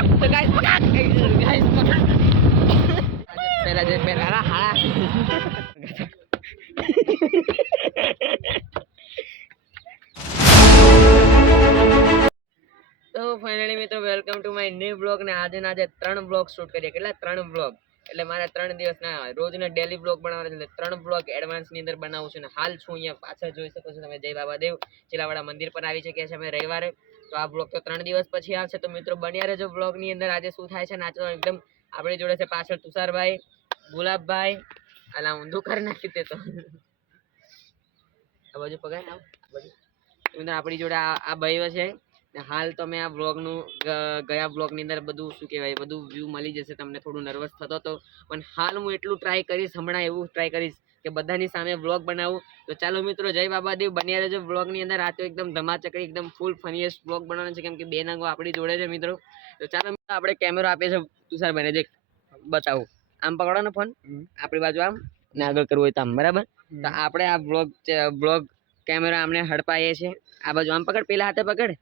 તો ગાઈસ પકડ પેલા જે પેલા હાડા તો ફાઇનલી મિત્રો welcome to my new blog ને આજે 3 બ્લોગ શૂટ કરીએ. કેટલા 3 બ્લોગ એટલે મારે 3 દિવસના રોજના ડેલી બ્લોગ બનાવવાના છે. 3 બ્લોગ એડવાન્સ ની અંદર બનાવું છું ને હાલ છું અહીંયા પાછળ જોઈ શકો છો તમે જય બાબાદેવ ચિલાવાડા મંદિર પર આવી ચૂક્યા છે અમે રવિવારે. તો આ બ્લોગ તો 3 દિવસ પછી આવશે તો મિત્રો બન્યા રહેજો બ્લોગ ની અંદર. આજે શું થાય છે નાચો એકદમ આપણી જોડે છે પાછળ તુષારભાઈ ગુલાબભાઈ અલા ઊંધું કરી નાખ્યું તે તો આ બાજુ પગાર આવ બાજુ આપણી જોડે આ ભાઈઓ છે. હાલ તો મેં આ બ્લોગનું ગયા બ્લોગની અંદર બધું શું કહેવાય બધું વ્યૂ મળી જશે. તમને થોડું નર્વસ થતો હતો પણ હાલ હું એટલું ટ્રાય કરીશ હમણાં એવું ટ્રાય કરીશ કે બધાની સામે બ્લોગ બનાવું. તો ચાલો મિત્રો જય બાબાદેવ બન્યા રહેજો બ્લોગની અંદર. આ તો એકદમ ધમાચકડી એકદમ ફૂલ ફનીએસ્ટ બ્લોગ બનાવવાનો છે કેમ કે બે નંગો આપણી જોડે છે મિત્રો. તો ચાલો આપણે કેમેરો આપીએ છે તુષારભાઈને જે બતાવું આમ પકડો ને ફોન આપણી બાજુ આમ ને આગળ કરવું હોય તો આમ બરાબર. તો આપણે આ બ્લોગ કેમેરા આમને હડપાઈએ છીએ. આ બાજુ આમ પકડ પેલા હાથે પકડ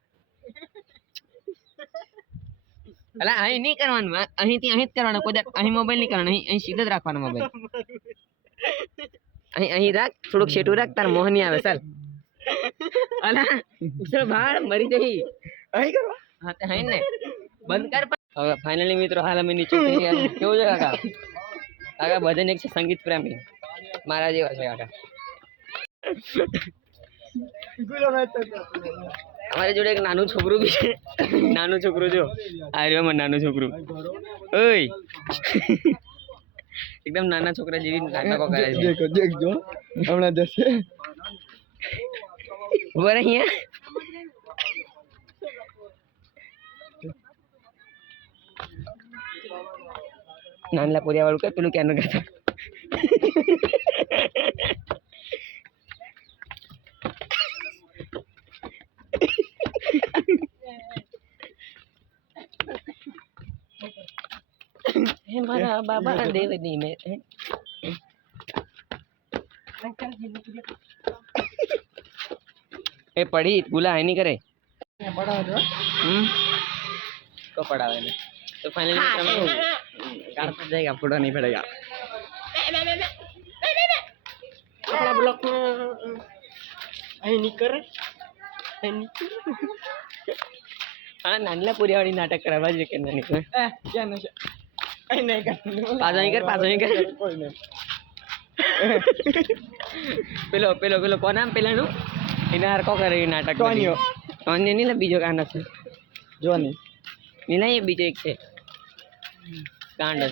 અલા અહીં નહીં કરવાનું અહીંથી અહીં જ કરવાનું કોઈ અહીં મોબાઈલ નહીં કરવાનો અહીં સીધો જ રાખવાનો મોબાઈલ અહીં રાખ થોડુંક શેટું રાખ તાર મોહ નહીં આવે ચાલ અલા ઉસળ ભાળ મરી જઈ અહીં કરવા હા તે અહીં ને બંધ કર. હવે ફાઇનલી મિત્રો હાલ અમે નીચે ઉતરી ગયા. કેવું છે કાકા? કાકા ભજન એક છે સંગીત પ્રેમી મારા જેવા છે કાકા. અમારી જોડે એક નાનું છોકરું બી છે. નાનું છોકરું જો આ રહ્યો અમારું નાનું છોકરું ઓય એકદમ નાના છોકરા જેવી નાટકો કરે છે. દેખજો હમણાં જશે ઉભો રહે અહીંયા. નાનલા પોરિયા વાળું કે પેલું ક્યાંનું કરતા હે મારા બાબા દેવની મે એ પડી ગુલા હે નહીં કરે तो पढ़ावे ने तो फाइनली कार पर जाएगा फोटो नहीं पड़ेगा આપણા બ્લોક અહીં નહીં કરે हाँ नानला पूरी वाली नाटक करावा जो के नहीं करे क्या नशा અહીં નહીં કરતું पास नहीं कर કોઈ નહીં पेलो कौन नाम पेला नु इना हर को करे नाटक टोनियो टोनियो नहीं ला बीजो गाना से જોની नहीं ना ये बीजो एक से कांड है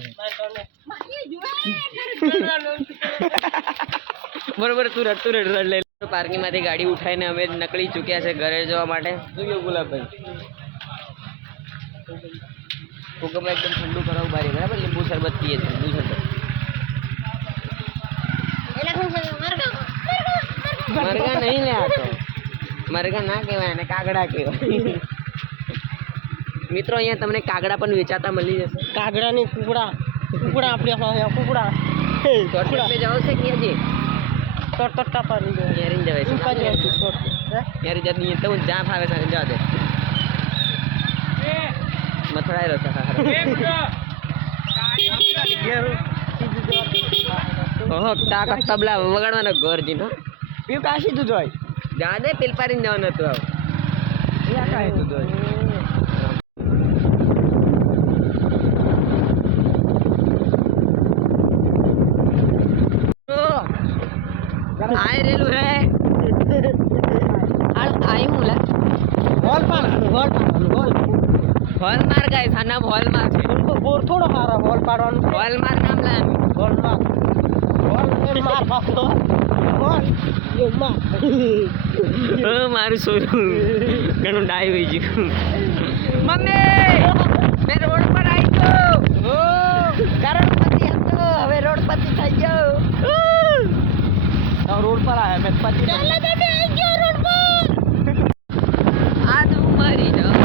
बरोबर तू रड ले तो पार्किंग માંથી ગાડી ઉઠાઈને અમે નકળી ચૂક્યા છે ઘરે જવા માટે. જોયો ગુલાબભાઈ કોકમાં એકદમ ઠંડુ કરાવું બારી બરાબર લીંબુ શરબત પીએ છે લીંબુ શરબત મરઘા નહીં લે આ તો મરઘા ના કહેવાય અને કાગડા કહેવાય મિત્રો. અહીંયા તમને કાગડા પણ વેચાતા મળી જશે. કાગડાની કુકડા આપણી પાસે કુકડા એટલે જાવ છે કે હજી ટટા પાડી દે યાર જવાય છે યાર જદી તો જા ફાવે છે જા દે મથડાઈ રહ્યો છે ઓહો ટાકા તબલા વગાડવાનો ગોરજી નો પીવ કાશી તું જોઈ જા દે પેલપારીને જવાનું હતું આવ યા કાહે તું જોઈ આય રેલું હે આય હું લા હોલ માર ગાય સાના હોલ માર છે બોર થોડો મારા હોલ પાડવાનું હોલ માર નામ લા હોલ માર બાપો હોલ એ માર મારું સોરું ઘણું ડાય હોઈ ગયું. મમ્મી મેં રોડ પર આવી ગયો ઓ કરોડપતિ હતો હવે રોડપતિ થઈ ગયો. રોડ પર આયા મેં પછી ચાલો તમે આવી ગયો રોડ પર આ તો મરી જવાનો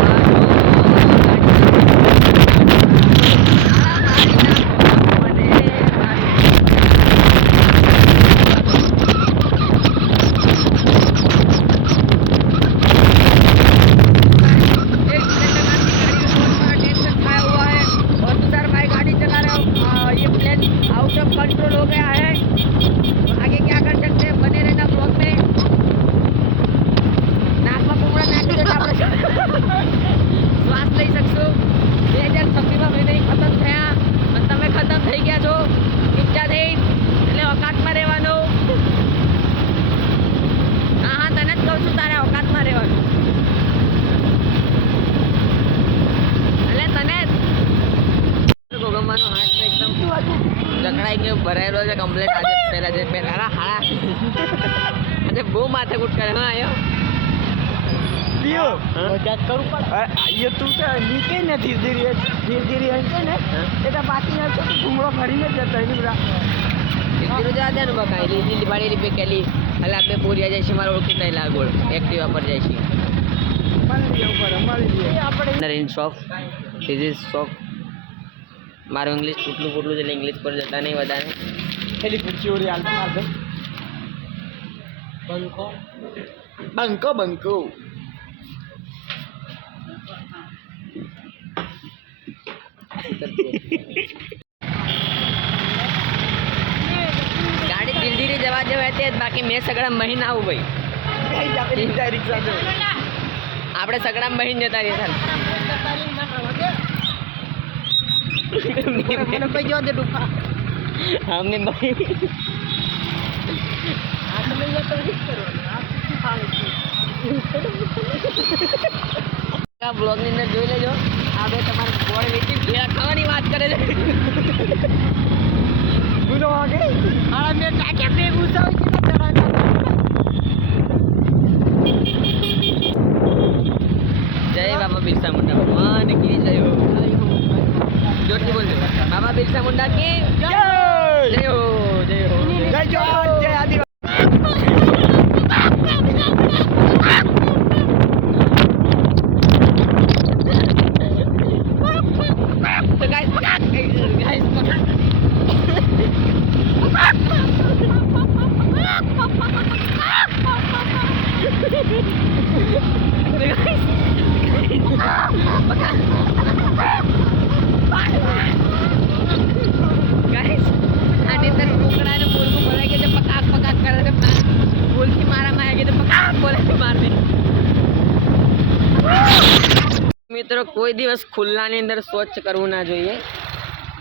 મળીશું 2026માં મહિને ખતમ થયા અને તમે ખતમ થઈ ગયા છો ઈચ્છા થઈ એટલે ઓકાતમાં રહેવાનું. હા તને જ કહું છું તારે ઓકાતમાં રહેવાનું એટલે તને ગોગમવાનો હાથ તો એકદમ જકડાઈ ગયો ભરાયેલો છે કમ્પ્લેટ. આજે પહેલા જે પહેલા આજે બહુ માથાકૂટ કરે. હા આવ્યો મજાક કરું પણ ये તું તો નીચે ને ધીરે ધીરે હશે ને એટલે બાકી હશે તો ઘૂમડો ફરીને જ જતો એની બધા ધીરે જવા દે ને બકા લીલી પાડેલી પે કેલી એટલે આપણે બોરિયા જાય છે મારા ઓળખી કઈ લાગોળ એક્ટિવા પર જાય છે આપણે in shop this is shop. મારું ઇંગ્લિશ તૂટલું ફૂટલું છે એટલે ઇંગ્લિશ પર જતા નહીં વધારે. પેલી પૂછી ઓરી હાલ માર દો બંકો બંકો ગાડી ધીરે ધીરે જવા જવા તે બાકી મેં સગડા મહિના આવું ભાઈ. આપણે સગડા મહિને જતા રહીએ ચાલ. મને પૈ જવા દે ડુફા અમને ભાઈ આ તમે તો રીત કરવાનું આ શું ફાળે છે આ બ્લોગની અંદર જોઈ લેજો આ બે તમારે ગોળ વેચી ભેળા ખાવાની વાત કરે છે. બોલો આગે આળા મે કાકે બે ઉસાવ કે ચડાય જય બાબા બિરસા મુંડા ભગવાન કી જય હો. જોરથી બોલજો બાબા બિરસા મુંડા કી જય જય હો જય હો. જય જોહાર જય આદિવાસી તો ગાઈસ પકડ ગાઈસ પકડ ગાઈસ આની અંદર કુકડાને બોલવું ભરાઈ ગયું છે પકાક પકાક કરે છે બોલથી મારામાં આવી ગયું છે પકાક બોલે મારને. મિત્રો કોઈ દિવસ ખુલ્લાની અંદર સ્વચ્છ કરવું ના જોઈએ.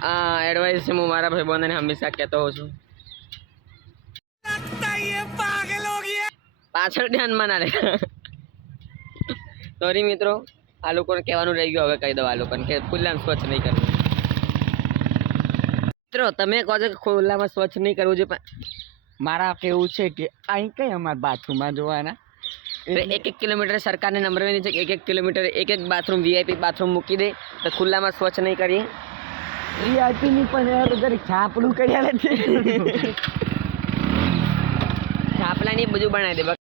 આ એડવાઇસ છે હું મારા ભાઈબંધોને હંમેશા કહેતો હોઉં છું. પાછળ ધ્યાનમાં ના રહે. સોરી મિત્રો આ લોકોને કહેવાનું રહી ગયું હવે કહી દો આ લોકોને કે ખુલ્લામાં સ્વચ્છ નહીં કરવું. મિત્રો તમે કહો છો કે ખુલ્લામાં સ્વચ્છ નહીં કરવું જોઈએ પણ મારા કેવું છે કે અહીં કઈ અમારા બાથરૂમમાં જોવાના એક કિલોમીટર સરકારને નંબર વેની છે કે એક કિલોમીટર એક બાથરૂમ વીઆઈપી બાથરૂમ મૂકી દે તો ખુલ્લામાં સ્વચ્છ નહીં કરીએ. વીઆઈપી ની પણ યાર જરી છાપડું કર્યા છે છાપલાની બધું બનાવી દે.